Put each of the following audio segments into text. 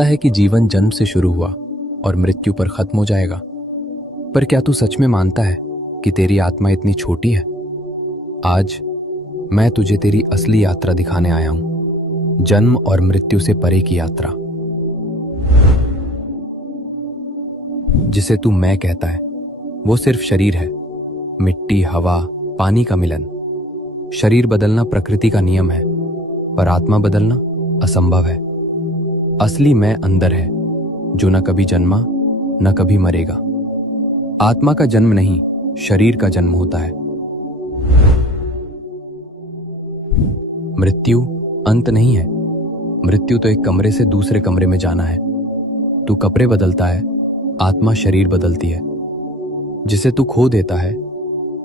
सोचता है कि जीवन जन्म से शुरू हुआ और मृत्यु पर खत्म हो जाएगा, पर क्या तू सच में मानता है कि तेरी आत्मा इतनी छोटी है? आज मैं तुझे तेरी असली यात्रा दिखाने आया हूं, जन्म और मृत्यु से परे की यात्रा, जिसे तू मैं कहता है वो सिर्फ शरीर है, मिट्टी, हवा, पानी का मिलन। शरीर बदलना प्रकृति का नियम है, पर आत्मा बदलना असंभव है। असली मैं अंदर है, जो न कभी जन्मा न कभी मरेगा। आत्मा का जन्म नहीं, शरीर का जन्म होता है। मृत्यु अंत नहीं है। मृत्यु तो एक कमरे से दूसरे कमरे में जाना है। तू कपड़े बदलता है, आत्मा शरीर बदलती है। जिसे तू खो देता है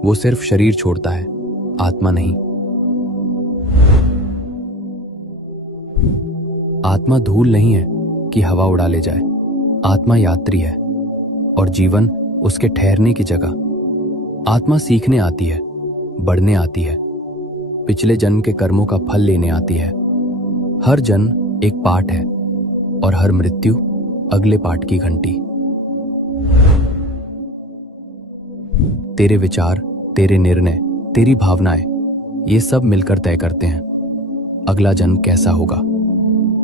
वो सिर्फ शरीर छोड़ता है, आत्मा नहीं। आत्मा धूल नहीं है कि हवा उड़ा ले जाए। आत्मा यात्री है और जीवन उसके ठहरने की जगह। आत्मा सीखने आती है, बढ़ने आती है, पिछले जन्म के कर्मों का फल लेने आती है। हर जन्म एक पाठ है और हर मृत्यु अगले पाठ की घंटी। तेरे विचार, तेरे निर्णय, तेरी भावनाएं, ये सब मिलकर तय करते हैं अगला जन्म कैसा होगा।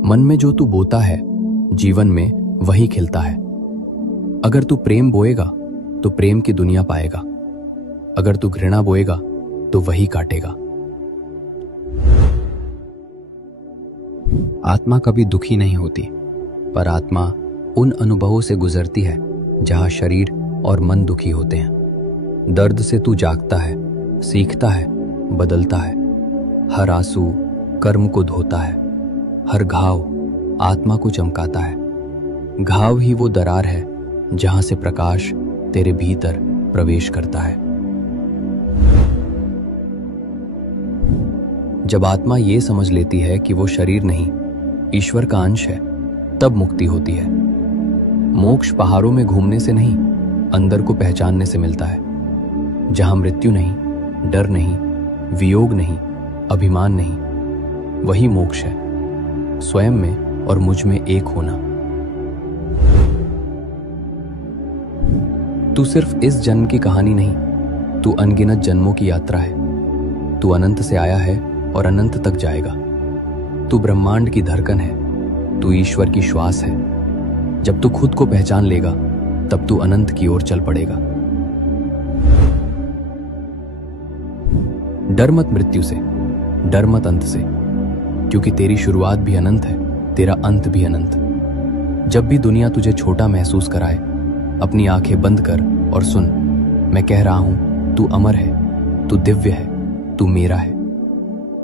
मन में जो तू बोता है, जीवन में वही खिलता है। अगर तू प्रेम बोएगा तो प्रेम की दुनिया पाएगा। अगर तू घृणा बोएगा तो वही काटेगा। आत्मा कभी दुखी नहीं होती, पर आत्मा उन अनुभवों से गुजरती है जहां शरीर और मन दुखी होते हैं। दर्द से तू जागता है, सीखता है, बदलता है। हर आंसू कर्म को धोता है, हर घाव आत्मा को चमकाता है। घाव ही वो दरार है जहां से प्रकाश तेरे भीतर प्रवेश करता है। जब आत्मा ये समझ लेती है कि वो शरीर नहीं, ईश्वर का अंश है, तब मुक्ति होती है। मोक्ष पहाड़ों में घूमने से नहीं, अंदर को पहचानने से मिलता है। जहां मृत्यु नहीं, डर नहीं, वियोग नहीं, अभिमान नहीं, वही मोक्ष है। स्वयं में और मुझ में एक होना। तू सिर्फ इस जन्म की कहानी नहीं, तू अनगिनत जन्मों की यात्रा है। तू अनंत से आया है और अनंत तक जाएगा। तू ब्रह्मांड की धड़कन है, तू ईश्वर की श्वास है। जब तू खुद को पहचान लेगा, तब तू अनंत की ओर चल पड़ेगा। डर मत मृत्यु से, डर मत अंत से, क्योंकि तेरी शुरुआत भी अनंत है, तेरा अंत भी अनंत। जब भी दुनिया तुझे छोटा महसूस कराए, अपनी आंखें बंद कर और सुन। मैं कह रहा हूं, तू अमर है, तू दिव्य है, तू मेरा है।